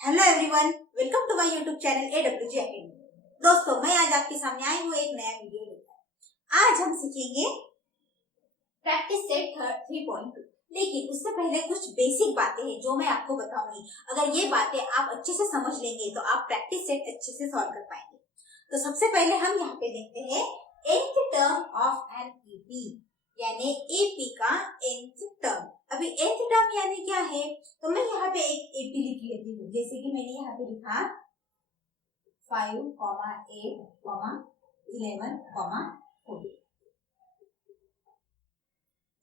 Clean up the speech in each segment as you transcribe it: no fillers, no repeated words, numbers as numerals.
Hello everyone, welcome to my YouTube channel AWG academy. दोस्तों, मैं आज आपके सामने आई हूँ एक नया वीडियो लेकर। आज हम सीखेंगे प्रैक्टिस सेट 3.2। लेकिन उससे पहले कुछ बेसिक बातें हैं जो मैं आपको बताऊंगी। अगर ये बातें आप अच्छे से समझ लेंगे तो आप प्रैक्टिस सेट अच्छे से सॉल्व कर पाएंगे। तो सबसे पहले हम यहाँ पे देखते हैं nth term of an EP, यानी AP का nth टर्म। अभी nth टर्म यानी क्या है, तो मैं यहाँ पे एक AP लिख लेती हूँ। जैसे कि मैंने यहाँ पे लिखा 5, 8, 11, 14।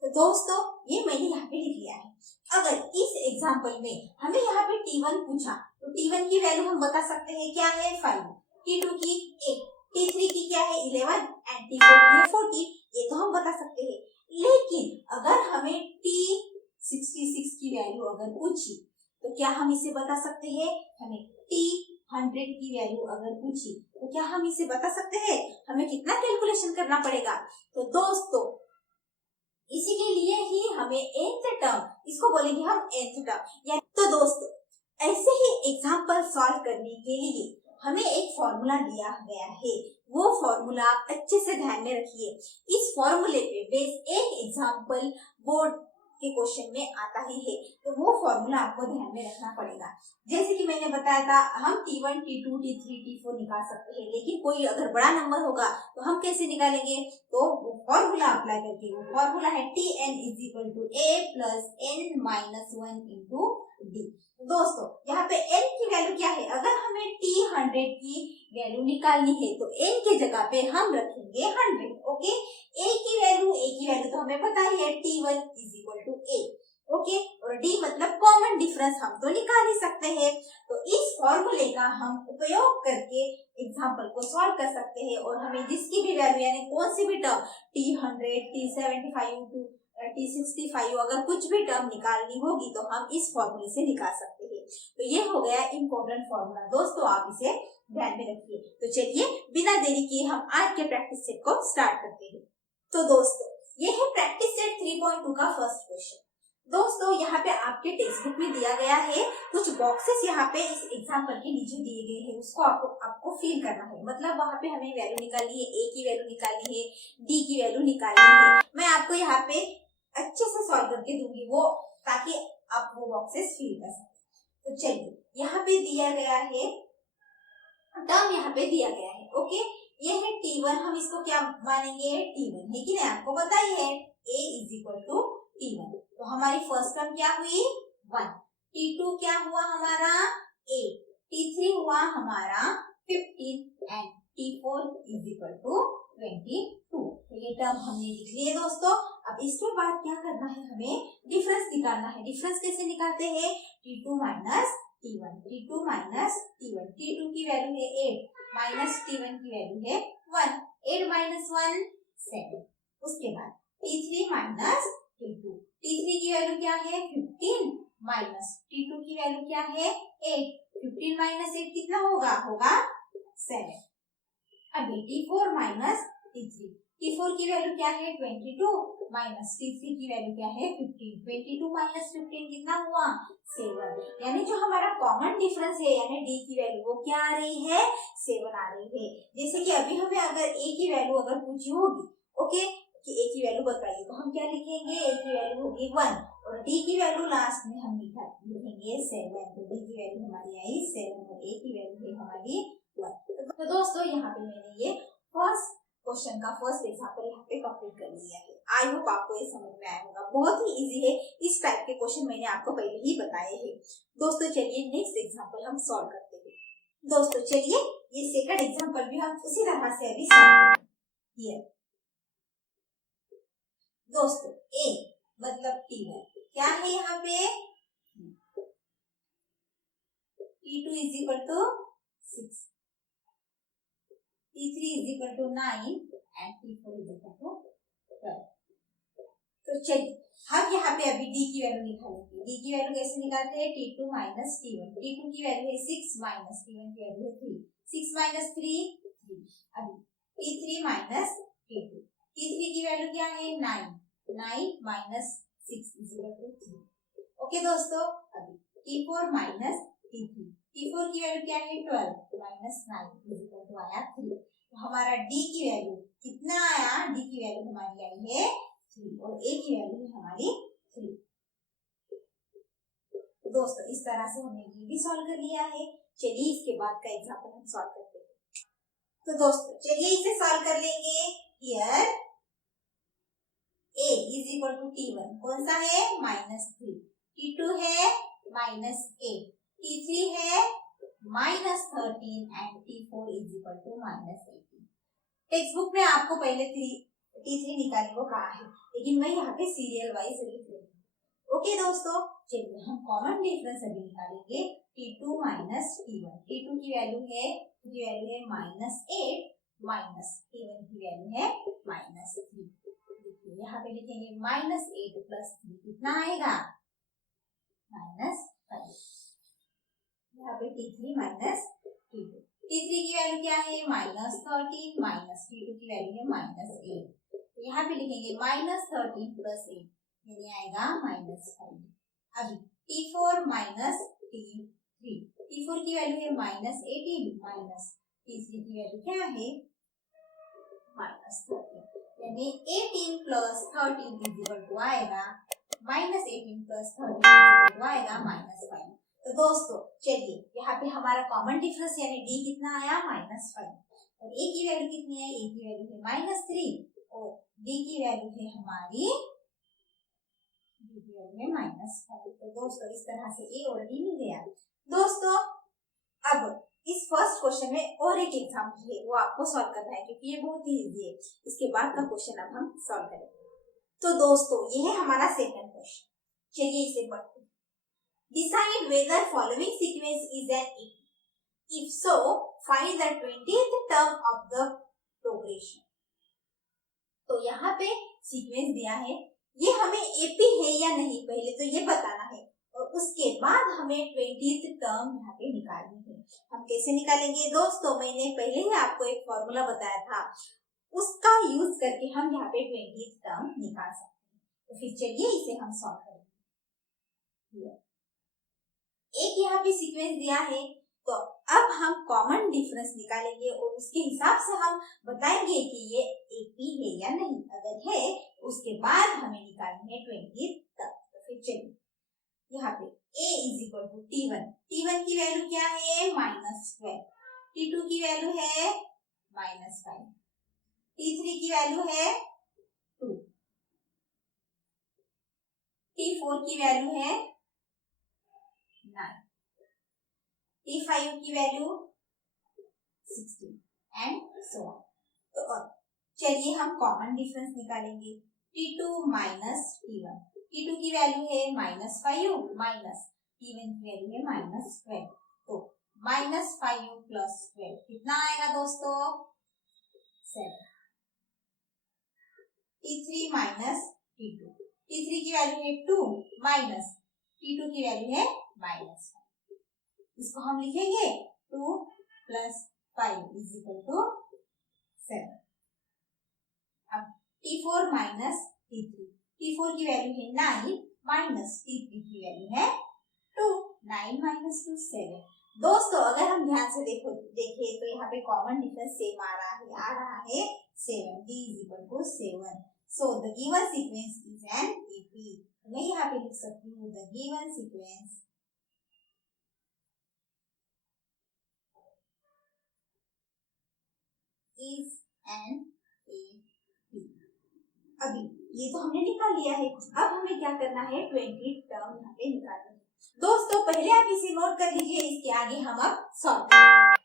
तो दोस्तों, ये मैंने यहाँ पे लिख लिया है। अगर इस एग्जाम्पल में हमें यहाँ पे T1 पूछा तो T1 की वैल्यू हम बता सकते हैं क्या है 5, T2 की 8, T3 की क्या है 11 एंड T4 की है 40। ये तो हम बता सकते हैं। लेकिन अगर हमें T66 की वैल्यू अगर पूछी तो क्या हम इसे बता सकते हैं? हमें T100 की वैल्यू अगर पूछी तो क्या हम इसे बता सकते हैं? हमें कितना कैलकुलेशन करना पड़ेगा? तो दोस्तों, इसी के लिए ही हमें nth टर्म, इसको बोलेंगे हम nth टर्म। या तो दोस्तों, ऐसे ही एग्जाम्पल सॉल्व करने के लिए हमें एक फॉर्मूला दिया गया है। वो फॉर्मूला आप अच्छे से ध्यान में रखिए। इस फॉर्मूले पे बेस एक एग्जाम्पल बोर्ड के क्वेश्चन में आता ही है, तो वो फॉर्मूला आपको ध्यान में रखना पड़ेगा। जैसे कि मैंने बताया था, हम T1, T2, T3, T4 निकाल सकते हैं। लेकिन कोई अगर बड़ा नंबर होगा तो हम कैसे निकालेंगे? तो वो फॉर्मूला अप्लाई करके, वो फॉर्मूला है Tn = A + n - 1 × D। दोस्तों, यहाँ पे n की वैल्यू क्या है? अगर हमें T100 की वैल्यू निकालनी है तो n की जगह पे हम रखेंगे 100। ओके, A की वैल्यू तो हमें पता ही है T1 = A। ओके, और D मतलब कॉमन डिफरेंस हम तो निकाल ही सकते हैं। तो इस फॉर्मूले का हम उपयोग करके एग्जाम्पल को सॉल्व कर सकते हैं और हमें जिसकी भी वैल्यू, यानी कौन सी भी टर्म T100, T75, T65 अगर कुछ भी टर्म निकालनी होगी तो हम इस फॉर्मूले से निकाल सकते हैं। तो ये हो गया इम्पोर्टेंट फॉर्मूला। दोस्तों, आप इसे ध्यान में रखिए। तो चलिए बिना देरी किए हम आज के प्रैक्टिस सेट को स्टार्ट करते हैं। तो दोस्तों, ये है प्रैक्टिस सेट 3.2 का फर्स्ट क्वेश्चन। दोस्तों, यहाँ पे आपके टेक्स्ट बुक में दिया गया है कुछ बॉक्सेस, यहाँ पे इस एग्जाम्पल के नीचे दिए गए हैं, उसको आपको फिल करना है। मतलब वहाँ पे हमें वैल्यू निकालनी है, A की वैल्यू निकालनी है, D की वैल्यू निकालनी है। मैं आपको यहाँ पे अच्छे से सॉल्व करके दूंगी वो, ताकि आप वो बॉक्सेस फिल कर सकें। तो चलिए, यहाँ पे दिया गया है टर्म, यहाँ पे दिया गया है। ओके, ये है T1, हम इसको क्या मानेंगे? T1 है कि नहीं? आपको पता ही है A = T1। तो हमारी फर्स्ट टर्म क्या हुई? 1। T2 क्या हुआ हमारा? 8। T3 हुआ हमारा 15 एंड T4 = 22। तो ये टर्म हमने लिख लिए दोस्तों। अब इसके बाद क्या करना है? हमें डिफरेंस निकालना है। डिफरेंस कैसे निकालते हैं? T2 - T1, T2 - T1। T2 की वैल्यू है 8 माइनस T1 की वैल्यू है 1। 8 - 1 7। उसके बाद T3 - T2, T3 की वैल्यू क्या है? 15 माइनस T2 की वैल्यू क्या है? 8। 15 - 8 कितना होगा? 7। अभी T4 - T3, T4 की वैल्यू क्या है? 22 माइनस T3 की वैल्यू क्या है? 15। 22 - 15 कितना हुआ? 7। यानी जो हमारा कॉमन डिफरेंस है, यानी D की वैल्यू, वो क्या आ रही है? 7 आ रही है। जैसे कि अभी हमें अगर A की वैल्यू अगर पूछी होगी, ओके, कि A की वैल्यू बताइए, तो हम क्या लिखेंगे? A की वैल्यू होगी 1 और D की वैल्यू लास्ट में हम लिखेंगे 7। तो D की वैल्यू हमारी आई 7 और A की वैल्यू है हमारी 1। तो दोस्तों, यहाँ पे मैंने ये फर्स्ट क्वेश्चन का फर्स्ट एग्जांपल यहाँ पे कंप्लीट कर लिया है। आई होप आपको ये समझ में आया होगा। बहुत ही इजी है। इस टाइप के क्वेश्चन मैंने आपको पहले ही बताए हैं। दोस्तों, चलिए नेक्स्ट एग्जांपल हम सॉल्व करते हैं। दोस्तों, चलिए ये सेकंड एग्जांपल भी हम उसी तरह से अभी सॉल्व करेंगे। दोस्तों, A मतलब T1 क्या है यहाँ पे? T2 = 6, T3 = 9 and T4 = 12। तो चलिए हम यहाँ पे अभी D की वैल्यू निकालेंगे। D की वैल्यू कैसे निकालते हैं? T2 - T1, T2 की वैल्यू है 6 माइनस T1 की वैल्यू है 3। 6 - 3 3। अभी T3 - T2, T3 की वैल्यू क्या है? 9 माइनस 6 = 3। ओके दोस्तों, अभी T4 - T3, T4 की वैल्यू क्या है 12 माइनस 9 इक्वल टू आया 3। तो हमारा D की वैल्यू कितना आया, D की वैल्यू हमारी आई है 3 और A की वैल्यू है हमारी 3। तो दोस्तों इस तरह से हमने ये भी सॉल्व कर लिया है। चलिए इसके बाद का एग्जाम्पल हम सॉल्व करते हैं। तो दोस्तों चलिए इसे सॉल्व कर लेंगे। Here A is equal to T1 कौन सा है -3, T2 है -8, T3 है -13 and T4 is equal to -18। Textbook में आपको पहले T3 निकालने को कहा है, लेकिन मैं यहाँ पे सीरियल वाइज लिख रही हूँ। ओके दोस्तों, चलिए हम कॉमन डिफरेंस अभी निकालेंगे। T2 माइनस T1, T2 की वैल्यू है -8 माइनस T1 की वैल्यू है -3। देखिए यहाँ पे लिखेंगे -8 प्लस 3 कितना आएगा -5। यहाँ पे T3 माइनस T2, T3 की वैल्यू क्या है -13 माइनस T2 की वैल्यू है -8। तो यहाँ पे लिखेंगे -13 प्लस 8 यानी आएगा -5। अभी T4 माइनस T3, T4 की वैल्यू है -18 माइनस T3 की वैल्यू क्या है -13 यानी 18 प्लस 13 इज इक्वल टू आएगा -18 प्लस 13 इज इक्वल टू आएगा -5। तो दोस्तों चलिए यहाँ पे हमारा कॉमन डिफरेंस यानी D कितना आया -5 और A की वैल्यू कितनी है, A की वैल्यू है -3 और D की वैल्यू है हमारी -5। तो दोस्तों इस तरह से A और D मिल गया। दोस्तों अब इस फर्स्ट क्वेश्चन में और एक एग्जाम्पल है, वो आपको सॉल्व करना है क्योंकि ये बहुत ही इजी है। इसके बाद का क्वेश्चन अब हम सॉल्व करेंगे। तो दोस्तों ये है हमारा सेकंड क्वेश्चन, चलिए इसे पढ़ते हैं। Decide whether following sequence is an AP. If so, find the 20th term of the progression. तो यहाँ पे सीक्वेंस दिया है, ये हमें एपी है या नहीं पहले तो ये बताना है और उसके बाद हमें 20th टर्म यहाँ पे निकालनी है। हम कैसे निकालेंगे दोस्तों, मैंने पहले ही आपको एक फॉर्मूला बताया था, उसका यूज करके हम यहाँ पे 20th टर्म निकाल सकते हैं। तो फिर चलिए इसे हम सॉल्व करेंगे। एक यहाँ पे सीक्वेंस दिया है, तो अब हम कॉमन डिफरेंस निकालेंगे और उसके हिसाब से हम बताएंगे कि ये एपी है या नहीं। अगर है उसके बाद हमें निकालनी है 20 तक। तो फिर चलिए यहाँ पे A is equal to T1 की वैल्यू क्या है -12, T2 की वैल्यू है -5, T3 की वैल्यू है 2, T4 की वैल्यू है 9, T5 की वैल्यू 16 एंड सो ऑन। तो चलिए हम कॉमन डिफरेंस निकालेंगे। T2 माइनस T1, T2 की वैल्यू है -5 माइनस T1 की वैल्यू है -12। तो -5 प्लस 12 कितना आएगा दोस्तों 7। T3 माइनस T2, T3 की वैल्यू है 2 माइनस T2 की वैल्यू है -5। इसको हम लिखेंगे 2 प्लस 5 इज इक्वल टू 7। अब T4 माइनस T3, T4 की वैल्यू है 9 माइनस T3 की वैल्यू है 2, 9 माइनस 2 7। दोस्तों अगर हम ध्यान से देखें तो यहाँ पे कॉमन डिफरेंस सेम आ रहा है 7, D is equal to 7। So the given sequence is an AP. मैं यहाँ पे लिख सकती हूँ the given sequence is an AP। अभी ये तो हमने निकाल लिया है, अब हमें क्या करना है 20 टर्म यहाँ पे निकालना है। दोस्तों पहले आप इसे नोट कर लीजिए, इसके आगे हम अब सॉल्व करेंगे।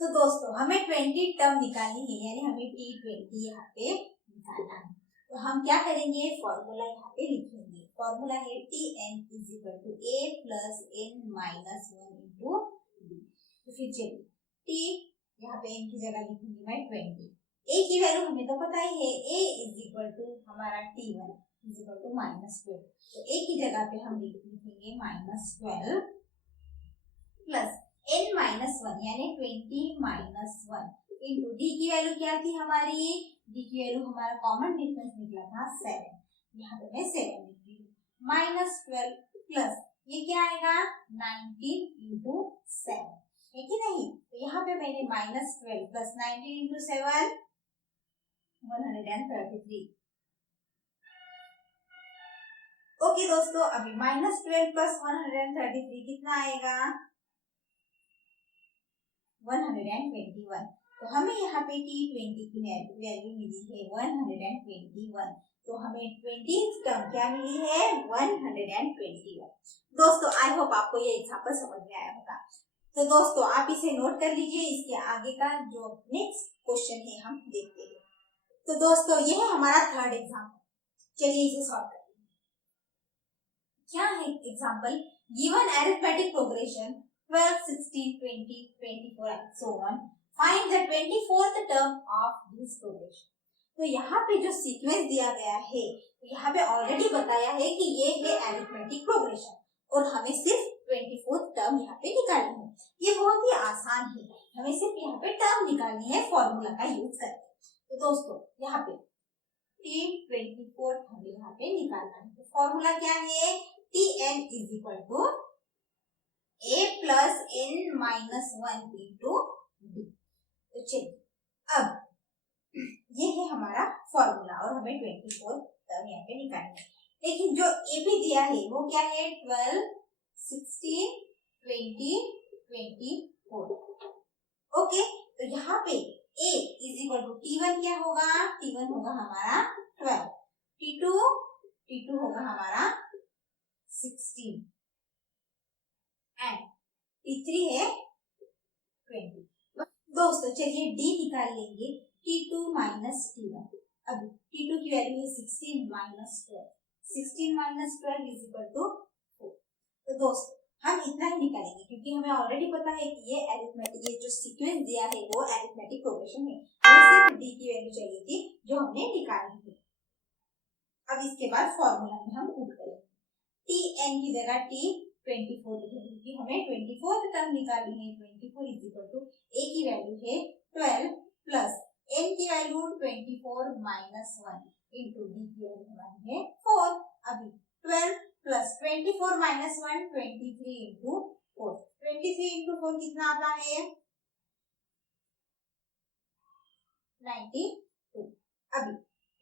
तो दोस्तों हमें 20 टर्म निकालनी है, यानी हमें T20 यहाँ पे निकालना है। तो हम क्या करेंगे, फॉर्मूला यहाँ पे लिखेंगे। फॉर्मूला है Tn is equal to A plus n minus 1 into D। तो फिर चलिए T यहाँ पे n की जगह लिखूंगी मैं 20। A की वैल्यू हमें तो पता ही है, A इज इक्वल टू हमारा T1 इज इक्वल टू -12। तो A की जगह पे हम लिखेंगे -12 प्लस n माइनस 1 यानी 20 माइनस 1 इंटू D की वैल्यू क्या थी हमारी, D की वैल्यू हमारा कॉमन डिफरेंस निकला था 7। यहाँ पे मैं 7 लिख रही हूँ -12 प्लस ये क्या आएगा 19 इंटू 7। -12 plus 19 into 7 133। ओके दोस्तों, अभी -12 प्लस 133 कितना आएगा? 121। तो हमें यहाँ पे T20 की वैल्यू मिली है 121। तो हमें 20th टर्म क्या मिली है? 121। दोस्तों आई होप आपको ये एग्जांपल समझ में आया होगा। तो दोस्तों आप इसे नोट कर लीजिए। इसके आगे का जो नेक्स्ट क्वेश्चन है हम देखते हैं। तो दोस्तों ये है हमारा थर्ड एग्जांपल। चलिए इसे सॉल्व करते हैं। क्या है example? Given arithmetic progression 12, 16, 20, 24 and so on. Find the 24th term of this progression. तो यहाँ पे जो सीक्वेंस दिया गया है, तो यहाँ पे ऑलरेडी बताया है कि ये है अरिथमेटिक प्रोग्रेशन और हमें सिर्फ 24th टर्म यहाँ पे निकालनी है। ये बहुत ही आसान है, हमें सिर्फ यहाँ पे टर्म निकालनी है फॉर्मूला का यूज करके। तो दोस्तों यहाँ पे T24 हमें यहाँ पे निकालना है। तो फॉर्मूला क्या है? Tn is equal to a plus n minus 1 into D. तो चलिए अब ये है हमारा फॉर्मूला और हमें 24 टर्म यहाँ पे निकालना है। लेकिन जो एपी दिया है वो क्या है? 12, 16, 20, 24। ओके, तो यहाँ पे a is equal to T1 क्या होगा? T1 होगा हमारा 12, T2 होगा हमारा 16 एंड T3 है 20। दोस्तों चलिए D निकाल लेंगे। T2 minus T1। अब T2 की वैल्यू है 16 minus 12। 16 minus 12 is equal to 4। तो दोस्तों हम इतना ही निकालेंगे क्योंकि हमें ऑलरेडी पता है कि ये अरिथमेटिक, ये जो सीक्वेंस दिया है वो अरिथमेटिक प्रोग्रेशन है। हमें सिर्फ D की वैल्यू चाहिए थी जो हमने निकाली थी। अब इसके बाद फॉर्मूला में हम पुट करेंगे। Tn की जगह T24 लिखेंगे क्योंकि हमें 24th टर्म निकालनी है। 24 इज इक्वल टू a की वैल्यू है 12 प्लस n की वैल्यू 24 माइनस 1 इंटू d की वैल्यू हमारी है 4। अभी 12 प्लस 24 माइनस 1 23 इंटू 4। 23 इंटू 4 कितना आता है? 92। अभी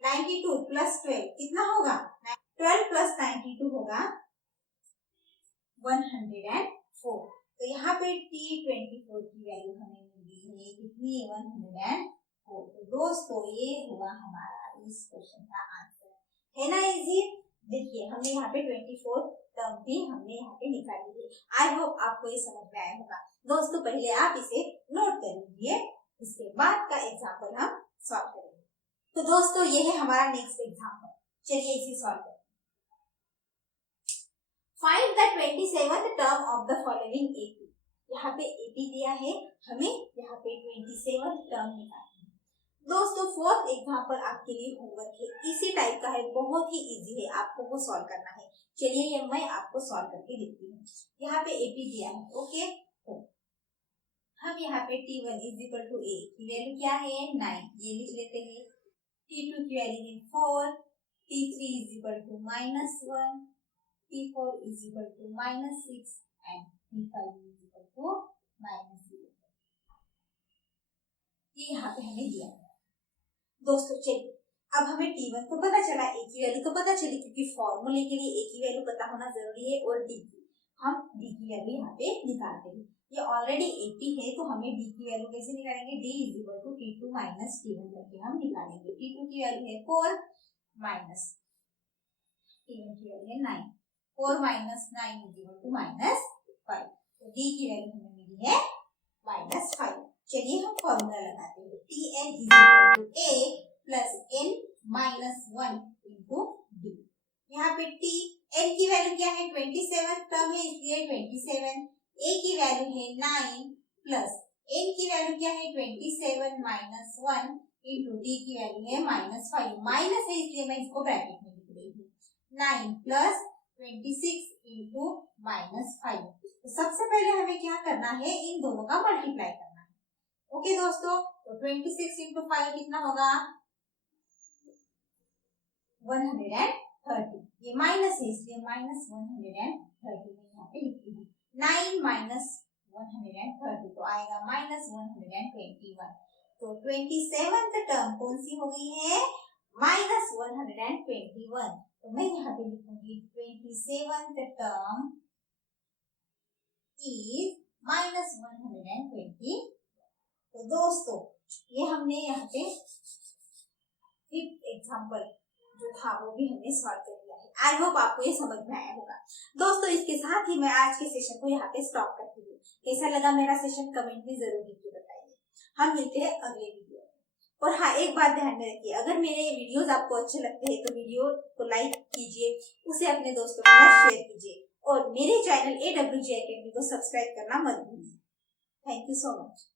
92 प्लस 12 कितना होगा? 12 प्लस 92 होगा 104। तो यहाँ पे T24 की वैल्यू हमें मिली है कितनी? 104। तो दोस्तों ये हुआ हमारा इस क्वेश्चन का आंसर, है ना इजी? देखिए हमने यहाँ पे 24 टर्म भी हमने यहाँ पे निकाली है। आई होप आपको ये समझ में आया होगा। दोस्तों पहले आप इसे नोट कर लीजिए, इसके बाद का एग्जाम्पल हम सॉल्व करेंगे। तो दोस्तों ये है हमारा नेक्स्ट एग्जाम्पल। चलिए इसे सॉल्व करें। Find the 27th term of the following AP. यहाँ पे AP दिया है, हमें यहाँ पे 27th टर्म निकालना है। दोस्तों फोर्थ एग्जाम्पल आपके लिए होमवर्क है, इसी टाइप का है, बहुत ही इजी है, आपको वो सॉल्व करना है। चलिए ये मैं आपको सॉल्व करके देखती हूँ। यहाँ पे AP दिया है, ओके। तो हम यहाँ पे T1 is equal to A की वैल्यू क्या है? 9, ये लिख लेते हैं। T2 की वैल्यू है 4, T3 is equal to -1, T4 is equal to -6 and T5 is equal to -0। ये यहाँ पे हमें दिया है। दोस्तों चलिए अब हमें T1 तो पता चला, A की वैल्यू तो पता चली क्योंकि फॉर्मूले के लिए A की वैल्यू पता होना जरूरी है, और D की हम D की वैल्यू यहाँ पे निकालते हैं। ये ऑलरेडी 80 है तो हमें D की वैल्यू कैसे निकालेंगे? D is equal to T2 minus T1 करके हम निकालेंगे। T2 की वैल्यू है 4 माइनस T1 की वैल्यू है 9। 4 माइनस 9 इज इक्वल टू -5। तो D की वैल्यू हमें मिली है -5। चलिए हम फॉर्मूला लगाते हैं। Tn is equal to A plus n minus 1 into D। यहाँ पे Tn की वैल्यू क्या है? 27 टर्म है इसलिए 27। A की वैल्यू है 9 प्लस n की वैल्यू क्या है? 27 माइनस 1 इंटू D की वैल्यू है -5। माइनस है इसलिए मैं इसको ब्रैकेट में लिख रही हूँ। 9 प्लस 26 इंटू -5। तो सबसे पहले हमें क्या करना है? इन दोनों का मल्टीप्लाई करना है। ओके दोस्तों, तो 26 इंटू 5 कितना होगा? 130। ये माइनस है इसलिए -130 में यहाँ पे लिखती हूँ। 9 माइनस 130 तो आएगा -121। तो 27th टर्म कौन सी हो गई है? -121। तो मैं यहाँ पे लिखूंगी 27th टर्म इज -120। तो दोस्तों ये हमने यहाँ पे फिफ्थ एग्जाम्पल जो था वो भी हमने सॉल्व कर लिया है। आई होप आपको ये समझ में आया होगा। दोस्तों इसके साथ ही मैं आज के सेशन को यहाँ पे स्टॉप करती हूँ। कैसा लगा मेरा सेशन कमेंट में जरूर लिख के बताइए। हम मिलते हैं अगले वीडियो में। और हाँ, एक बात ध्यान में रखिए, अगर मेरे वीडियोस आपको अच्छे लगते हैं तो वीडियो को लाइक कीजिए, उसे अपने दोस्तों के साथ शेयर कीजिए और मेरे चैनल AWG Academy को सब्सक्राइब करना मत भूलिए। Thank you so much.